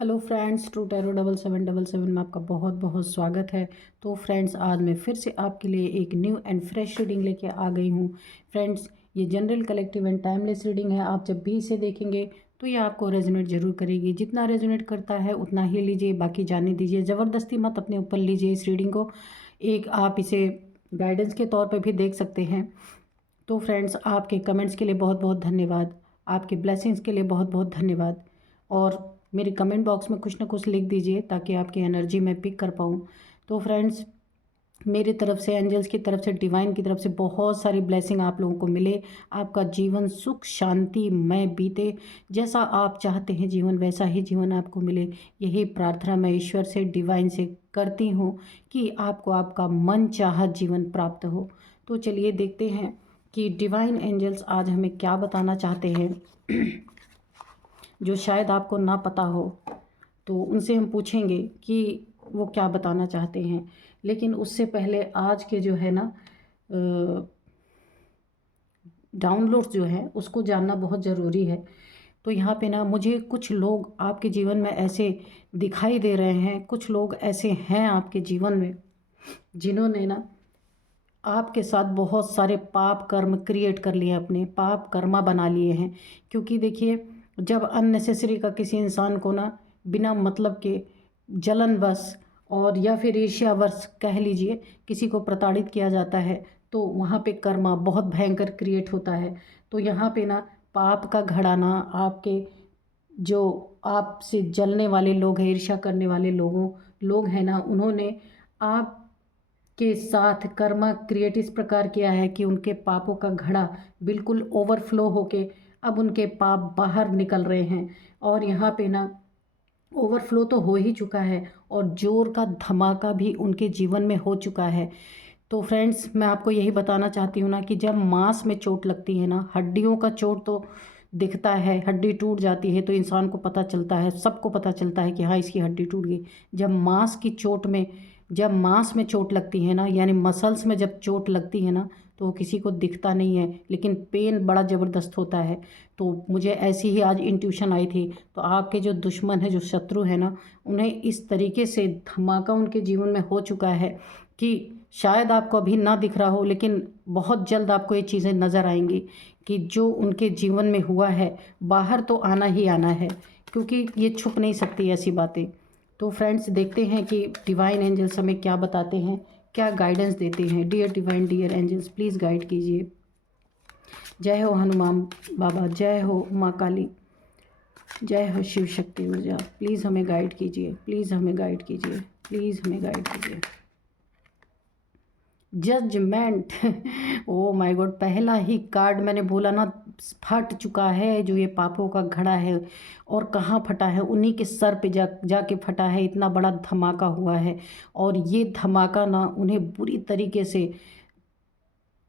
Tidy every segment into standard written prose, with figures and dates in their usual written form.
Hello friends, true tarot 7777 में आपका बहुत बहुत स्वागत है। तो फ्रेंड्स, आज मैं फिर से आपके लिए एक न्यू एंड फ्रेश रीडिंग लेके आ गई हूँ। फ्रेंड्स, ये general, collective and timeless reading है। आप जब भी इसे देखेंगे तो ये आपको रेजोनेट जरूर करेगी। जितना रेजोनेट करता है उतना ही लीजिए, बाकी जाने दीजिए। ज़बरदस्ती मत अपने ऊपर लीजिए इस रीडिंग को। एक आप इसे गाइडेंस के तौर पर भी देख सकते हैं। तो फ्रेंड्स, आपके कमेंट्स के लिए बहुत बहुत धन्यवाद, आपके ब्लेसिंग्स के लिए बहुत बहुत धन्यवाद। और मेरे कमेंट बॉक्स में कुछ ना कुछ लिख दीजिए ताकि आपकी एनर्जी मैं पिक कर पाऊँ। तो फ्रेंड्स, मेरी तरफ से, एंजल्स की तरफ से, डिवाइन की तरफ से बहुत सारी ब्लेसिंग आप लोगों को मिले। आपका जीवन सुख शांति में बीते। जैसा आप चाहते हैं जीवन, वैसा ही जीवन आपको मिले। यही प्रार्थना मैं ईश्वर से, डिवाइन से करती हूँ कि आपको आपका मन चाहत जीवन प्राप्त हो। तो चलिए देखते हैं कि डिवाइन एंजल्स आज हमें क्या बताना चाहते हैं जो शायद आपको ना पता हो। तो उनसे हम पूछेंगे कि वो क्या बताना चाहते हैं। लेकिन उससे पहले आज के जो है ना डाउनलोड्स जो है उसको जानना बहुत ज़रूरी है। तो यहाँ पे ना मुझे कुछ लोग आपके जीवन में ऐसे दिखाई दे रहे हैं, कुछ लोग ऐसे हैं आपके जीवन में जिन्होंने ना आपके साथ बहुत सारे पाप कर्म क्रिएट कर लिए, अपने पाप कर्मा बना लिए हैं। क्योंकि देखिए, जब अननेसेसरी का किसी इंसान को ना बिना मतलब के जलनवश और या फिर ईर्ष्यावश कह लीजिए किसी को प्रताड़ित किया जाता है, तो वहाँ पे कर्मा बहुत भयंकर क्रिएट होता है। तो यहाँ पे ना पाप का घड़ाना, आपके जो आपसे जलने वाले लोग हैं, ईर्ष्या करने वाले लोग हैं ना, उन्होंने आप के साथ कर्मा क्रिएट इस प्रकार किया है कि उनके पापों का घड़ा बिल्कुल ओवरफ्लो होके अब उनके पाप बाहर निकल रहे हैं। और यहाँ पे ना ओवरफ्लो तो हो ही चुका है और जोर का धमाका भी उनके जीवन में हो चुका है। तो फ्रेंड्स, मैं आपको यही बताना चाहती हूँ ना कि जब मांस में चोट लगती है ना, हड्डियों का चोट तो दिखता है, हड्डी टूट जाती है तो इंसान को पता चलता है, सबको पता चलता है कि हाँ इसकी हड्डी टूट गई। जब जब मांस में चोट लगती है ना, यानी मसल्स में जब चोट लगती है ना, तो वो किसी को दिखता नहीं है, लेकिन पेन बड़ा ज़बरदस्त होता है। तो मुझे ऐसी ही आज इंट्यूशन आई थी। तो आपके जो दुश्मन है, जो शत्रु है ना, उन्हें इस तरीके से धमाका उनके जीवन में हो चुका है कि शायद आपको अभी ना दिख रहा हो, लेकिन बहुत जल्द आपको ये चीज़ें नज़र आएंगी कि जो उनके जीवन में हुआ है बाहर तो आना ही आना है, क्योंकि ये छुप नहीं सकती ऐसी बातें। तो फ्रेंड्स, देखते हैं कि डिवाइन एंजल्स हमें क्या बताते हैं, क्या गाइडेंस देते हैं। Dear divine, dear angels, please guide कीजिए। जय हो हनुमान बाबा, जय हो माँ काली, जय हो शिव शक्ति ऊर्जा। प्लीज़ हमें गाइड कीजिए, प्लीज़ हमें गाइड कीजिए, प्लीज़ हमें गाइड कीजिए। जजमेंट ओ माय गॉड, पहला ही कार्ड मैंने बोला ना, फट चुका है जो ये पापों का घड़ा है। और कहाँ फटा है? उन्हीं के सर पे जाके फटा है। इतना बड़ा धमाका हुआ है और ये धमाका ना उन्हें बुरी तरीके से,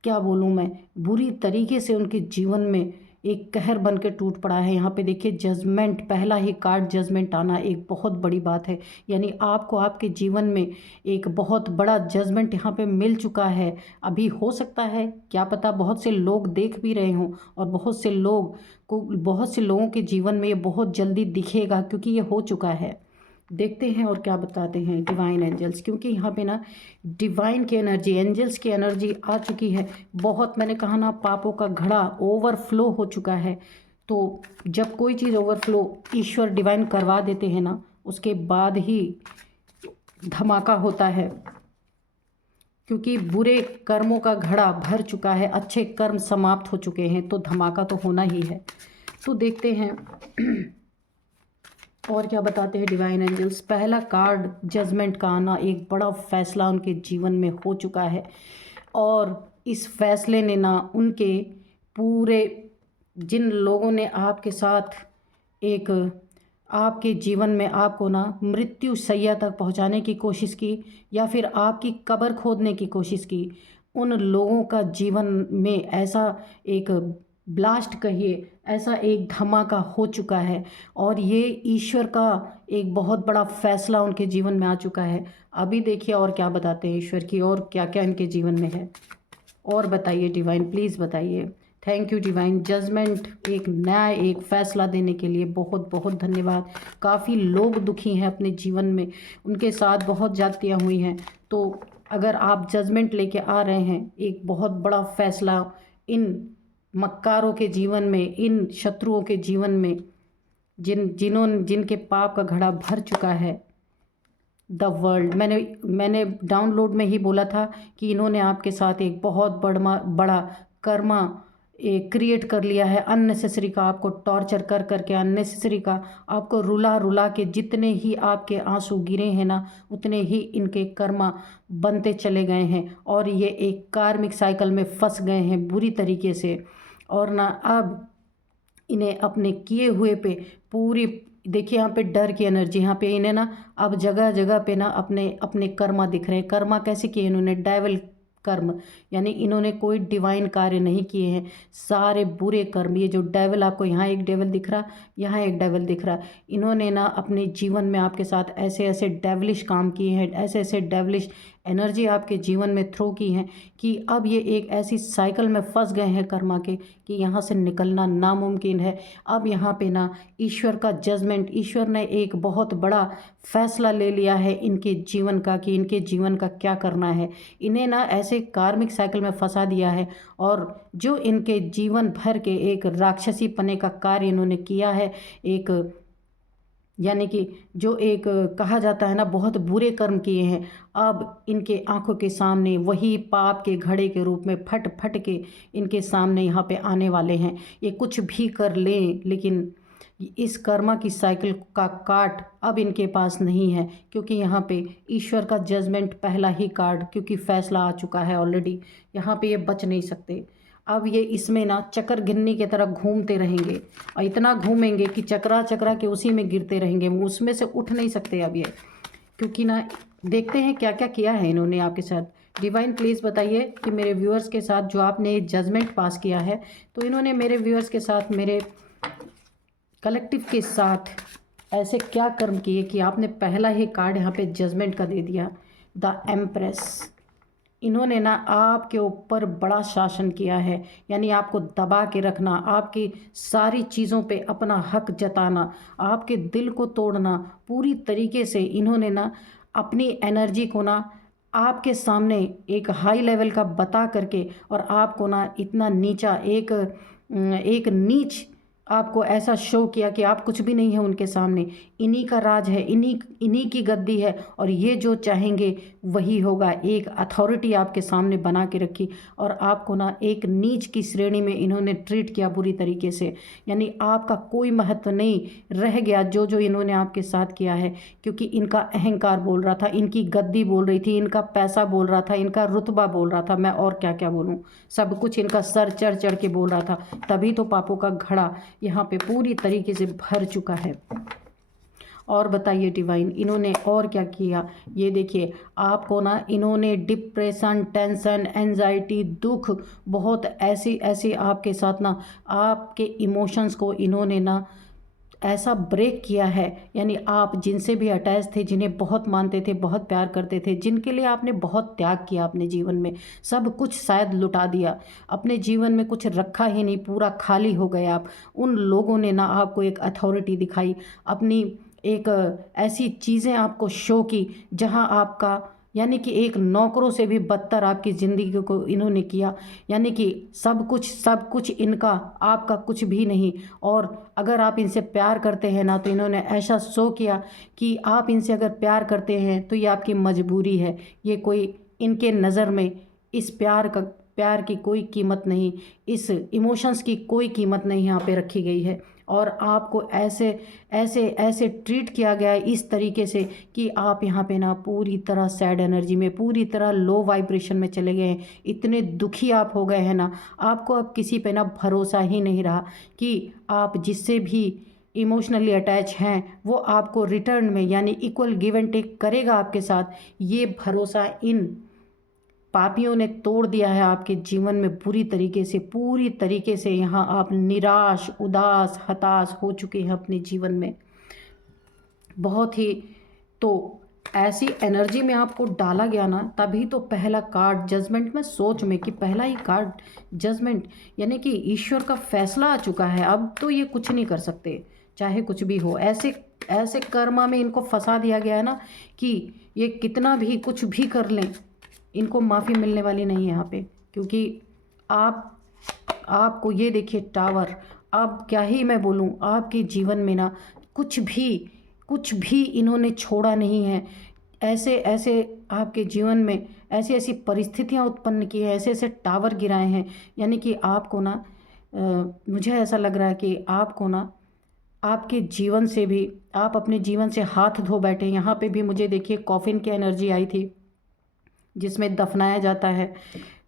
क्या बोलूँ मैं, बुरी तरीके से उनके जीवन में एक कहर बन के टूट पड़ा है। यहाँ पे देखिए, जजमेंट, पहला ही कार्ड जजमेंट आना एक बहुत बड़ी बात है। यानी आपको आपके जीवन में एक बहुत बड़ा जजमेंट यहाँ पे मिल चुका है। अभी हो सकता है, क्या पता, बहुत से लोग देख भी रहे हों और बहुत से लोगों के जीवन में ये बहुत जल्दी दिखेगा, क्योंकि ये हो चुका है। देखते हैं और क्या बताते हैं डिवाइन एंजल्स, क्योंकि यहाँ पे ना डिवाइन की एनर्जी, एंजल्स की एनर्जी आ चुकी है। बहुत, मैंने कहा ना, पापों का घड़ा ओवरफ्लो हो चुका है। तो जब कोई चीज़ ओवरफ्लो ईश्वर डिवाइन करवा देते हैं ना, उसके बाद ही धमाका होता है, क्योंकि बुरे कर्मों का घड़ा भर चुका है, अच्छे कर्म समाप्त हो चुके हैं, तो धमाका तो होना ही है। तो देखते हैं और क्या बताते हैं डिवाइन एंजल्स। पहला कार्ड जजमेंट का आना, एक बड़ा फैसला उनके जीवन में हो चुका है और इस फैसले ने ना उनके पूरे, जिन लोगों ने आपके साथ एक, आपके जीवन में आपको ना मृत्यु शैया तक पहुंचाने की कोशिश की या फिर आपकी कब्र खोदने की कोशिश की, उन लोगों का जीवन में ऐसा एक ब्लास्ट कहिए, ऐसा एक धमाका हो चुका है और ये ईश्वर का एक बहुत बड़ा फैसला उनके जीवन में आ चुका है। अभी देखिए और क्या बताते हैं ईश्वर की, और क्या क्या इनके जीवन में है। और बताइए डिवाइन, प्लीज़ बताइए। Thank you divine. जजमेंट एक नया एक फ़ैसला देने के लिए बहुत बहुत धन्यवाद। काफ़ी लोग दुखी हैं अपने जीवन में, उनके साथ बहुत ज़्यादतियाँ हुई हैं। तो अगर आप जजमेंट लेके आ रहे हैं, एक बहुत बड़ा फ़ैसला इन मक्कारों के जीवन में, इन शत्रुओं के जीवन में, जिनके पाप का घड़ा भर चुका है, द वर्ल्ड। मैंने डाउनलोड में ही बोला था कि इन्होंने आपके साथ एक बहुत बड़ा कर्मा एक क्रिएट कर लिया है। अननेसेसरी का आपको टॉर्चर कर करके, अननेसेसरी का आपको रुला रुला के, जितने ही आपके आंसू गिरे हैं ना, उतने ही इनके कर्मा बनते चले गए हैं और ये एक कार्मिक साइकिल में फंस गए हैं बुरी तरीके से। और ना अब इन्हें अपने किए हुए पे पूरी, देखिए यहाँ पे डर की एनर्जी, यहाँ पे इन्हें ना अब जगह जगह पे ना अपने अपने कर्मा दिख रहे हैं। कर्मा कैसे किए इन्होंने? डेविल कर्म, यानी इन्होंने कोई डिवाइन कार्य नहीं किए हैं, सारे बुरे कर्म। ये जो डेविल, आपको यहाँ एक डेविल दिख रहा, यहाँ एक डेविल दिख रहा, इन्होंने ना अपने जीवन में आपके साथ ऐसे ऐसे डेविलिश काम किए हैं, ऐसे ऐसे डेविलिश एनर्जी आपके जीवन में थ्रो की हैं कि अब ये एक ऐसी साइकिल में फंस गए हैं कर्मा के कि यहाँ से निकलना नामुमकिन है। अब यहाँ पे ना ईश्वर का जजमेंट, ईश्वर ने एक बहुत बड़ा फैसला ले लिया है इनके जीवन का कि इनके जीवन का क्या करना है। इन्हें ना ऐसे कार्मिक साइकिल में फंसा दिया है और जो इनके जीवन भर के एक राक्षसी पने का कार्य इन्होंने किया है, एक यानी कि जो एक कहा जाता है ना बहुत बुरे कर्म किए हैं, अब इनके आंखों के सामने वही पाप के घड़े के रूप में फट फट के इनके सामने यहाँ पे आने वाले हैं। ये कुछ भी कर लें, लेकिन इस कर्मा की साइकिल का काट अब इनके पास नहीं है, क्योंकि यहाँ पे ईश्वर का जजमेंट पहला ही कार्ड, क्योंकि फैसला आ चुका है ऑलरेडी। यहाँ पे ये बच नहीं सकते। अब ये इसमें ना चक्कर गिन्नी की तरह घूमते रहेंगे और इतना घूमेंगे कि चकरा चकरा के उसी में गिरते रहेंगे, वो उसमें से उठ नहीं सकते अब ये। क्योंकि ना देखते हैं क्या क्या किया है इन्होंने आपके साथ। डिवाइन प्लीज़ बताइए कि मेरे व्यूअर्स के साथ जो आपने जजमेंट पास किया है, तो इन्होंने मेरे व्यूअर्स के साथ, मेरे कलेक्टिव के साथ ऐसे क्या कर्म किए कि आपने पहला ही कार्ड यहाँ पे जजमेंट का दे दिया, द एम्प्रेस। इन्होंने ना आपके ऊपर बड़ा शासन किया है, यानी आपको दबा के रखना, आपकी सारी चीज़ों पे अपना हक जताना, आपके दिल को तोड़ना पूरी तरीके से। इन्होंने ना अपनी एनर्जी को ना आपके सामने एक हाई लेवल का बता करके और आपको ना इतना नीचा एक नीच आपको ऐसा शो किया कि आप कुछ भी नहीं है उनके सामने। इन्हीं का राज है, इन्हीं की गद्दी है और ये जो चाहेंगे वही होगा। एक अथॉरिटी आपके सामने बना के रखी और आपको ना एक नीच की श्रेणी में इन्होंने ट्रीट किया बुरी तरीके से, यानी आपका कोई महत्व नहीं रह गया जो जो इन्होंने आपके साथ किया है। क्योंकि इनका अहंकार बोल रहा था, इनकी गद्दी बोल रही थी, इनका पैसा बोल रहा था, इनका रुतबा बोल रहा था, मैं और क्या क्या बोलूँ, सब कुछ इनका सर चढ़ चढ़ के बोल रहा था। तभी तो पापों का घड़ा यहाँ पे पूरी तरीके से भर चुका है। और बताइए डिवाइन, इन्होंने और क्या किया? ये देखिए आपको ना इन्होंने डिप्रेशन, टेंशन, एंजाइटी, दुख, बहुत ऐसी ऐसी आपके साथ ना आपके इमोशंस को इन्होंने ना ऐसा ब्रेक किया है। यानी आप जिनसे भी अटैच थे, जिन्हें बहुत मानते थे, बहुत प्यार करते थे, जिनके लिए आपने बहुत त्याग किया अपने जीवन में, सब कुछ शायद लुटा दिया, अपने जीवन में कुछ रखा ही नहीं, पूरा खाली हो गए आप। उन लोगों ने ना आपको एक अथॉरिटी दिखाई, अपनी एक ऐसी चीज़ें आपको शो की जहां आपका, यानी कि एक नौकरों से भी बदतर आपकी ज़िंदगी को इन्होंने किया। यानी कि सब कुछ इनका, आपका कुछ भी नहीं। और अगर आप इनसे प्यार करते हैं ना, तो इन्होंने ऐसा शो किया कि आप इनसे अगर प्यार करते हैं तो ये आपकी मजबूरी है। ये कोई, इनके नज़र में इस प्यार की कोई कीमत नहीं, इस इमोशंस की कोई कीमत नहीं यहाँ पे रखी गई है। और आपको ऐसे ऐसे ऐसे ट्रीट किया गया है इस तरीके से कि आप यहाँ पे ना पूरी तरह सैड एनर्जी में, पूरी तरह लो वाइब्रेशन में चले गए हैं। इतने दुखी आप हो गए हैं ना, आपको अब किसी पे ना भरोसा ही नहीं रहा कि आप जिससे भी इमोशनली अटैच हैं वो आपको रिटर्न में, यानी इक्वल गिव एंड टेक करेगा आपके साथ। ये भरोसा इन पापियों ने तोड़ दिया है आपके जीवन में बुरी तरीके से, पूरी तरीके से। यहाँ आप निराश, उदास, हताश हो चुके हैं अपने जीवन में बहुत ही। तो ऐसी एनर्जी में आपको डाला गया ना, तभी तो पहला कार्ड जजमेंट में, सोच में कि पहला ही कार्ड जजमेंट, यानी कि ईश्वर का फैसला आ चुका है। अब तो ये कुछ नहीं कर सकते, चाहे कुछ भी हो। ऐसे ऐसे कर्मा में इनको फंसा दिया गया है ना कि ये कितना भी कुछ भी कर लें, इनको माफ़ी मिलने वाली नहीं है यहाँ पे। क्योंकि आपको ये देखिए टावर, अब क्या ही मैं बोलूँ, आपके जीवन में ना कुछ भी इन्होंने छोड़ा नहीं है। ऐसे ऐसे आपके जीवन में ऐसी ऐसी परिस्थितियाँ उत्पन्न की हैं, ऐसे ऐसे टावर गिराए हैं, यानी कि आपको ना मुझे ऐसा लग रहा है कि आपको ना आपके जीवन से भी, आप अपने जीवन से हाथ धो बैठे। यहाँ पे भी मुझे देखिए कॉफिन की एनर्जी आई थी, जिसमें दफनाया जाता है।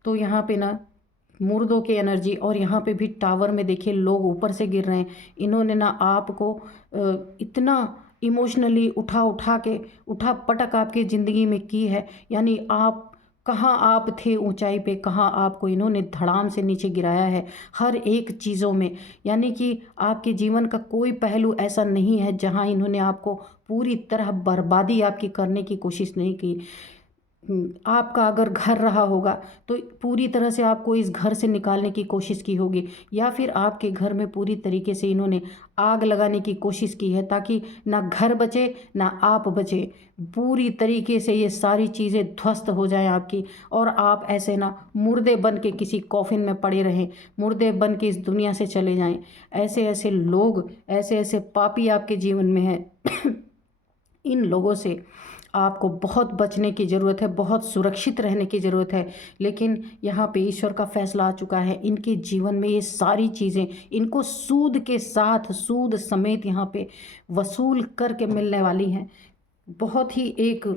तो यहाँ पे ना मुर्दों की एनर्जी, और यहाँ पे भी टावर में देखिए लोग ऊपर से गिर रहे हैं। इन्होंने ना आपको इतना इमोशनली उठा पटक आपकी ज़िंदगी में की है, यानी आप कहाँ आप थे ऊंचाई पे, कहाँ आपको इन्होंने धड़ाम से नीचे गिराया है हर एक चीज़ों में। यानी कि आपके जीवन का कोई पहलू ऐसा नहीं है जहाँ इन्होंने आपको पूरी तरह बर्बादी आपकी करने की कोशिश नहीं की। आपका अगर घर रहा होगा तो पूरी तरह से आपको इस घर से निकालने की कोशिश की होगी, या फिर आपके घर में पूरी तरीके से इन्होंने आग लगाने की कोशिश की है, ताकि ना घर बचे ना आप बचे। पूरी तरीके से ये सारी चीज़ें ध्वस्त हो जाएं आपकी, और आप ऐसे ना मुर्दे बन के किसी कॉफिन में पड़े रहें, मुर्दे बन के इस दुनिया से चले जाएं। ऐसे ऐसे लोग, ऐसे ऐसे पापी आपके जीवन में हैं। इन लोगों से आपको बहुत बचने की ज़रूरत है, बहुत सुरक्षित रहने की ज़रूरत है। लेकिन यहाँ पे ईश्वर का फैसला आ चुका है, इनके जीवन में ये सारी चीज़ें इनको सूद के साथ, सूद समेत यहाँ पे वसूल करके मिलने वाली हैं। बहुत ही एक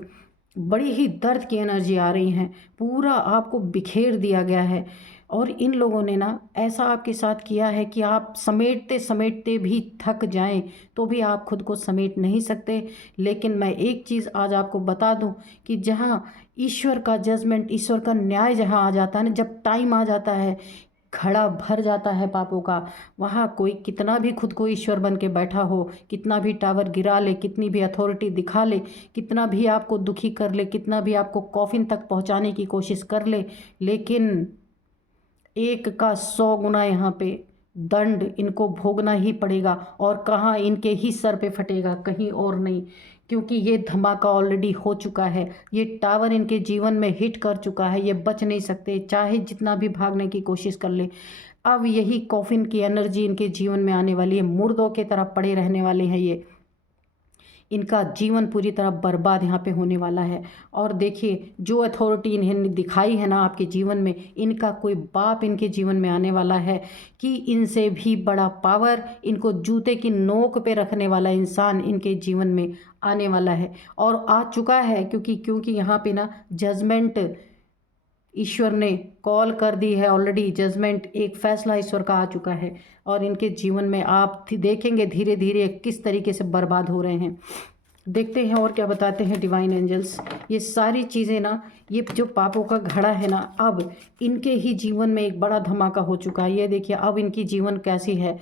बड़ी ही दर्द की एनर्जी आ रही हैं, पूरा आपको बिखेर दिया गया है। और इन लोगों ने ना ऐसा आपके साथ किया है कि आप समेटते समेटते भी थक जाएं तो भी आप खुद को समेट नहीं सकते। लेकिन मैं एक चीज़ आज आपको बता दूं कि जहां ईश्वर का जजमेंट, ईश्वर का न्याय जहां आ जाता है ना, जब टाइम आ जाता है, घड़ा भर जाता है पापों का, वहाँ कोई कितना भी खुद को ईश्वर बन के बैठा हो, कितना भी टावर गिरा ले, कितनी भी अथॉरिटी दिखा ले, कितना भी आपको दुखी कर ले, कितना भी आपको कॉफिन तक पहुँचाने की कोशिश कर ले, लेकिन एक का 100 गुना यहाँ पे दंड इनको भोगना ही पड़ेगा। और कहाँ इनके ही सर पे फटेगा, कहीं और नहीं। क्योंकि ये धमाका ऑलरेडी हो चुका है, ये टावर इनके जीवन में हिट कर चुका है, ये बच नहीं सकते चाहे जितना भी भागने की कोशिश कर ले। अब यही कॉफिन की एनर्जी इनके जीवन में आने वाली है, मुर्दों की तरह पड़े रहने वाले हैं ये। इनका जीवन पूरी तरह बर्बाद यहाँ पे होने वाला है। और देखिए जो अथॉरिटी इन्हें दिखाई है ना आपके जीवन में, इनका कोई बाप इनके जीवन में आने वाला है कि इनसे भी बड़ा पावर, इनको जूते की नोक पे रखने वाला इंसान इनके जीवन में आने वाला है, और आ चुका है। क्योंकि यहाँ पे ना जजमेंट ईश्वर ने कॉल कर दी है ऑलरेडी, जजमेंट, एक फैसला ईश्वर का आ चुका है। और इनके जीवन में आप देखेंगे धीरे धीरे किस तरीके से बर्बाद हो रहे हैं। देखते हैं और क्या बताते हैं डिवाइन एंजल्स। ये सारी चीज़ें ना, ये जो पापों का घड़ा है ना, अब इनके ही जीवन में एक बड़ा धमाका हो चुका है। ये देखिए अब इनकी जीवन कैसी है।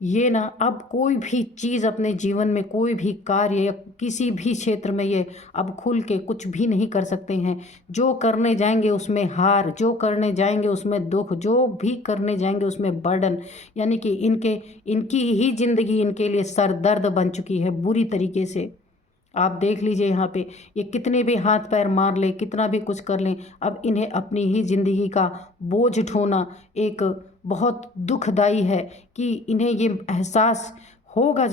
ये ना अब कोई भी चीज़ अपने जीवन में, कोई भी कार्य या किसी भी क्षेत्र में ये अब खुल के कुछ भी नहीं कर सकते हैं। जो करने जाएंगे उसमें हार, जो करने जाएंगे उसमें दुख, जो भी करने जाएंगे उसमें बर्डन। यानी कि इनकी ही ज़िंदगी इनके लिए सरदर्द बन चुकी है बुरी तरीके से। आप देख लीजिए यहाँ पे ये कितने भी हाथ पैर मार ले, कितना भी कुछ कर लें, अब इन्हें अपनी ही ज़िंदगी का बोझ ढोना एक बहुत दुखदाई है। कि इन्हें ये एहसास होगा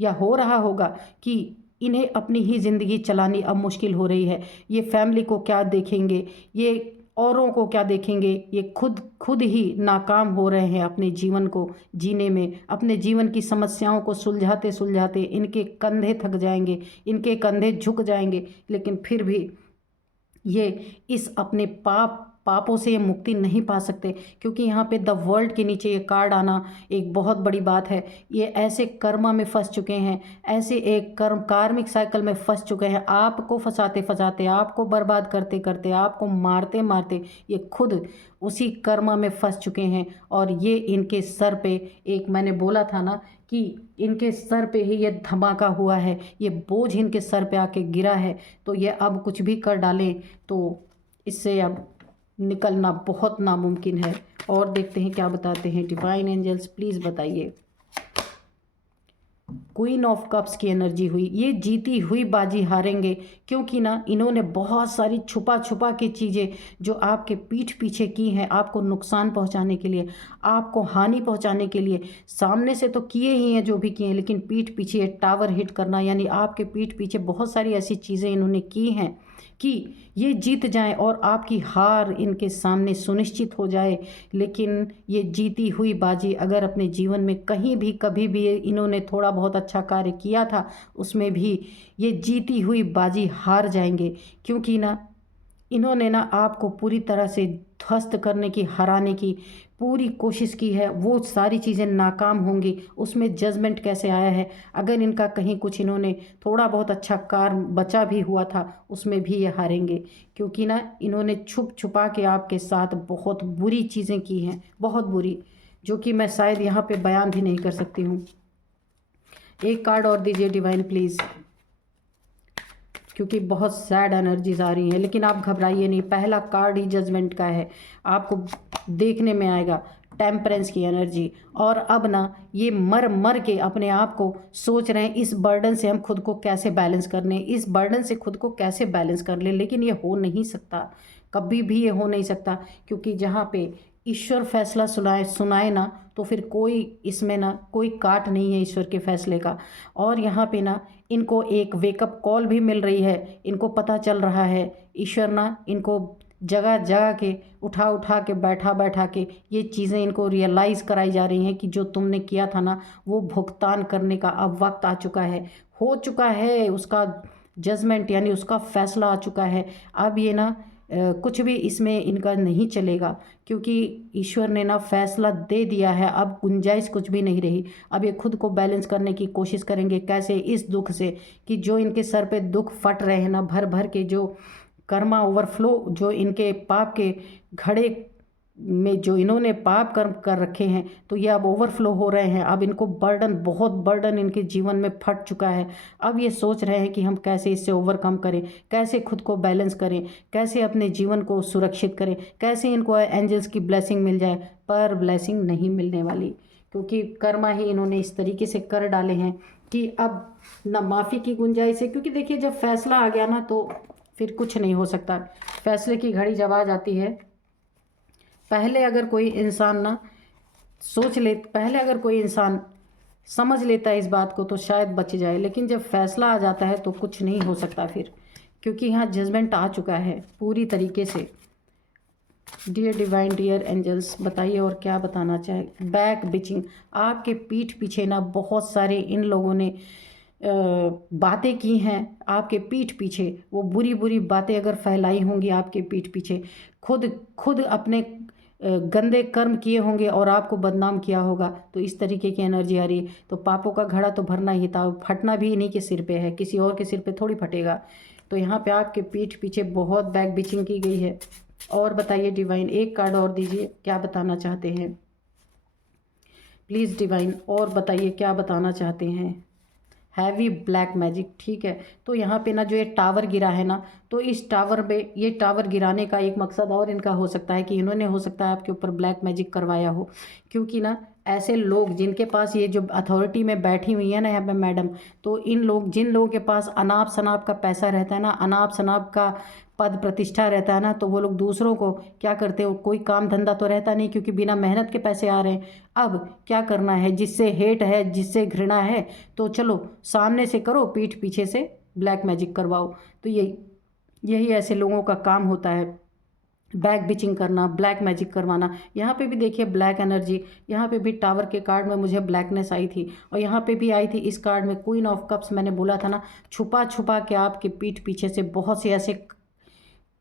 या हो रहा होगा कि इन्हें अपनी ही ज़िंदगी चलानी अब मुश्किल हो रही है। ये फैमिली को क्या देखेंगे, ये औरों को क्या देखेंगे, ये खुद ही नाकाम हो रहे हैं अपने जीवन को जीने में। अपने जीवन की समस्याओं को सुलझाते सुलझाते इनके कंधे थक जाएंगे, इनके कंधे झुक जाएंगे। लेकिन फिर भी ये इस अपने पाप पापों से ये मुक्ति नहीं पा सकते, क्योंकि यहाँ पे द वर्ल्ड के नीचे ये कार्ड आना एक बहुत बड़ी बात है। ये ऐसे कर्मा में फंस चुके हैं, ऐसे एक कार्मिक साइकिल में फंस चुके हैं, आपको फंसाते फंसाते, आपको बर्बाद करते करते, आपको मारते मारते ये खुद उसी कर्मा में फंस चुके हैं। और ये इनके सर पे, एक मैंने बोला था ना कि इनके सर पे ही ये धमाका हुआ है, ये बोझ इनके सर पे आके गिरा है। तो ये अब कुछ भी कर डालें तो इससे अब निकलना बहुत नामुमकिन है। और देखते हैं क्या बताते हैं डिवाइन एंजल्स, प्लीज़ बताइए। क्वीन ऑफ कप्स की एनर्जी हुई, ये जीती हुई बाजी हारेंगे, क्योंकि ना इन्होंने बहुत सारी छुपा छुपा के चीज़ें जो आपके पीठ पीछे की हैं, आपको नुकसान पहुंचाने के लिए, आपको हानि पहुंचाने के लिए। सामने से तो किए ही हैं जो भी किए हैं, लेकिन पीठ पीछे ये टावर हिट करना, यानी आपके पीठ पीछे बहुत सारी ऐसी चीज़ें इन्होंने की हैं कि ये जीत जाएं और आपकी हार इनके सामने सुनिश्चित हो जाए। लेकिन ये जीती हुई बाजी अगर अपने जीवन में कहीं भी कभी भी इन्होंने थोड़ा बहुत अच्छा कार्य किया था, उसमें भी ये जीती हुई बाजी हार जाएंगे, क्योंकि ना इन्होंने ना आपको पूरी तरह से ध्वस्त करने की, हराने की पूरी कोशिश की है। वो सारी चीज़ें नाकाम होंगी। उसमें जजमेंट कैसे आया है, अगर इनका कहीं कुछ इन्होंने थोड़ा बहुत अच्छा कार्य बचा भी हुआ था, उसमें भी ये हारेंगे, क्योंकि ना इन्होंने छुप छुपा के आपके साथ बहुत बुरी चीज़ें की हैं, बहुत बुरी, जो कि मैं शायद यहाँ पे बयान भी नहीं कर सकती हूँ। एक कार्ड और दीजिए डिवाइन प्लीज़, क्योंकि बहुत सैड एनर्जीज आ रही हैं। लेकिन आप घबराइए नहीं, पहला कार्ड ही जजमेंट का है, आपको देखने में आएगा टेम्परेंस की एनर्जी। और अब ना ये मर मर के अपने आप को सोच रहे हैं इस बर्डन से हम खुद को कैसे बैलेंस करने, इस बर्डन से खुद को कैसे बैलेंस कर ले। लेकिन ये हो नहीं सकता, कभी भी ये हो नहीं सकता, क्योंकि जहाँ पे ईश्वर फैसला सुनाए ना, तो फिर कोई इसमें ना कोई काट नहीं है ईश्वर के फैसले का। और यहाँ पे ना इनको एक वेकअप कॉल भी मिल रही है, इनको पता चल रहा है ईश्वर ना इनको जगह जगह के उठा उठा के बैठा बैठा के ये चीज़ें इनको रियलाइज़ कराई जा रही हैं कि जो तुमने किया था ना, वो भुगतान करने का अब वक्त आ चुका है, हो चुका है, उसका जजमेंट यानी उसका फैसला आ चुका है। अब ये ना कुछ भी इसमें इनका नहीं चलेगा, क्योंकि ईश्वर ने ना फैसला दे दिया है, अब गुंजाइश कुछ भी नहीं रही। अब ये खुद को बैलेंस करने की कोशिश करेंगे, कैसे, इस दुख से कि जो इनके सर पे दुख फट रहे हैं ना भर भर के, जो कर्मा ओवरफ्लो, जो इनके पाप के घड़े में जो इन्होंने पाप कर्म कर रखे हैं, तो ये अब ओवरफ्लो हो रहे हैं। अब इनको बर्डन, बहुत बर्डन इनके जीवन में फट चुका है। अब ये सोच रहे हैं कि हम कैसे इससे ओवरकम करें, कैसे खुद को बैलेंस करें, कैसे अपने जीवन को सुरक्षित करें, कैसे इनको एंजल्स की ब्लेसिंग मिल जाए। पर ब्लेसिंग नहीं मिलने वाली, क्योंकि कर्मा ही इन्होंने इस तरीके से कर डाले हैं कि अब ना माफ़ी की गुंजाइश है। क्योंकि देखिए, जब फैसला आ गया ना तो फिर कुछ नहीं हो सकता। फैसले की घड़ी जब आ जाती है, पहले अगर कोई इंसान ना पहले अगर कोई इंसान समझ लेता है इस बात को, तो शायद बच जाए। लेकिन जब फैसला आ जाता है तो कुछ नहीं हो सकता फिर, क्योंकि यहाँ जजमेंट आ चुका है पूरी तरीके से। डियर डिवाइन, डियर एंजल्स, बताइए और क्या बताना चाहे। बैक बिचिंग, आपके पीठ पीछे ना बहुत सारे इन लोगों ने बातें की हैं आपके पीठ पीछे। वो बुरी बुरी बातें अगर फैलाई होंगी आपके पीठ पीछे, खुद अपने गंदे कर्म किए होंगे और आपको बदनाम किया होगा, तो इस तरीके की एनर्जी आ रही है। तो पापों का घड़ा तो भरना ही था, फटना भी इन्हीं के सिर पे है, किसी और के सिर पे थोड़ी फटेगा। तो यहाँ पे आपके पीठ पीछे बहुत बैक बिचिंग की गई है। और बताइए डिवाइन, एक कार्ड और दीजिए, क्या बताना चाहते हैं प्लीज़ डिवाइन, और बताइए क्या बताना चाहते हैं। हैवी ब्लैक मैजिक, ठीक है। तो यहाँ पे ना जो ये टावर गिरा है ना, तो इस टावर पे, ये टावर गिराने का एक मकसद और इनका हो सकता है कि इन्होंने हो सकता है आपके ऊपर ब्लैक मैजिक करवाया हो। क्योंकि ना ऐसे लोग जिनके पास ये जो अथॉरिटी में बैठी हुई है ना यहाँ पे मैडम, तो जिन लोगों के पास अनाप शनाप का पैसा रहता है ना, अनाप शनाप का पद प्रतिष्ठा रहता है ना, तो वो लोग दूसरों को क्या करते हो, कोई काम धंधा तो रहता नहीं, क्योंकि बिना मेहनत के पैसे आ रहे हैं। अब क्या करना है, जिससे हेट है, जिससे घृणा है, तो चलो सामने से करो, पीठ पीछे से ब्लैक मैजिक करवाओ। तो यही ऐसे लोगों का काम होता है, बैक बिचिंग करना, ब्लैक मैजिक करवाना। यहाँ पे भी देखिए ब्लैक एनर्जी, यहाँ पे भी टावर के कार्ड में मुझे ब्लैकनेस आई थी, और यहाँ पे भी आई थी इस कार्ड में क्वीन ऑफ कप्स। मैंने बोला था ना, छुपा छुपा के आपके पीठ पीछे से बहुत से ऐसे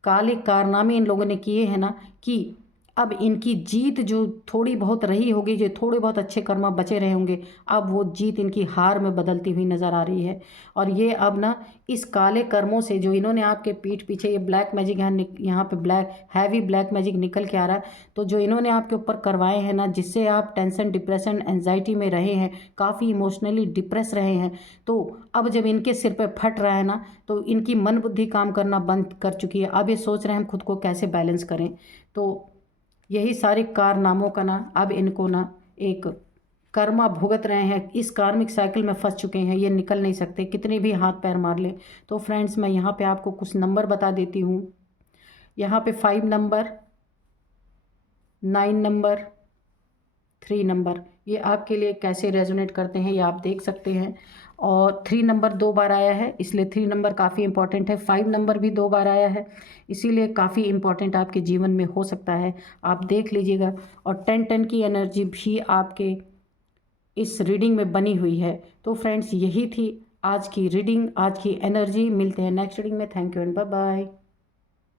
काले कारनामे इन लोगों ने किए हैं ना, कि अब इनकी जीत जो थोड़ी बहुत रही होगी, जो थोड़े बहुत अच्छे कर्म बचे रहे होंगे, अब वो जीत इनकी हार में बदलती हुई नज़र आ रही है। और ये अब ना इस काले कर्मों से जो इन्होंने आपके पीठ पीछे, ये ब्लैक मैजिक यहाँ पे ब्लैक हैवी ब्लैक मैजिक निकल के आ रहा है, तो जो इन्होंने आपके ऊपर करवाए हैं ना, जिससे आप टेंशन, डिप्रेशन, एंजाइटी में रहे हैं, काफ़ी इमोशनली डिप्रेस रहे हैं, तो अब जब इनके सिर पे फट रहा है ना, तो इनकी मन बुद्धि काम करना बंद कर चुकी है। अब ये सोच रहे हैं हम खुद को कैसे बैलेंस करें। तो यही सारे कारनामों का ना अब इनको ना एक कर्मा भुगत रहे हैं, इस कार्मिक साइकिल में फंस चुके हैं, ये निकल नहीं सकते कितने भी हाथ पैर मार लें। तो फ्रेंड्स, मैं यहाँ पे आपको कुछ नंबर बता देती हूँ। यहाँ पे 5 नंबर, 9 नंबर, 3 नंबर, ये आपके लिए कैसे रेजोनेट करते हैं ये आप देख सकते हैं। और 3 नंबर 2 बार आया है, इसलिए 3 नंबर काफ़ी इंपॉर्टेंट है। 5 नंबर भी 2 बार आया है, इसीलिए काफ़ी इंपॉर्टेंट आपके जीवन में हो सकता है, आप देख लीजिएगा। और 10-10 की एनर्जी भी आपके इस रीडिंग में बनी हुई है। तो फ्रेंड्स, यही थी आज की रीडिंग, आज की एनर्जी। मिलते हैं नेक्स्ट रीडिंग में। Thank you and bye bye.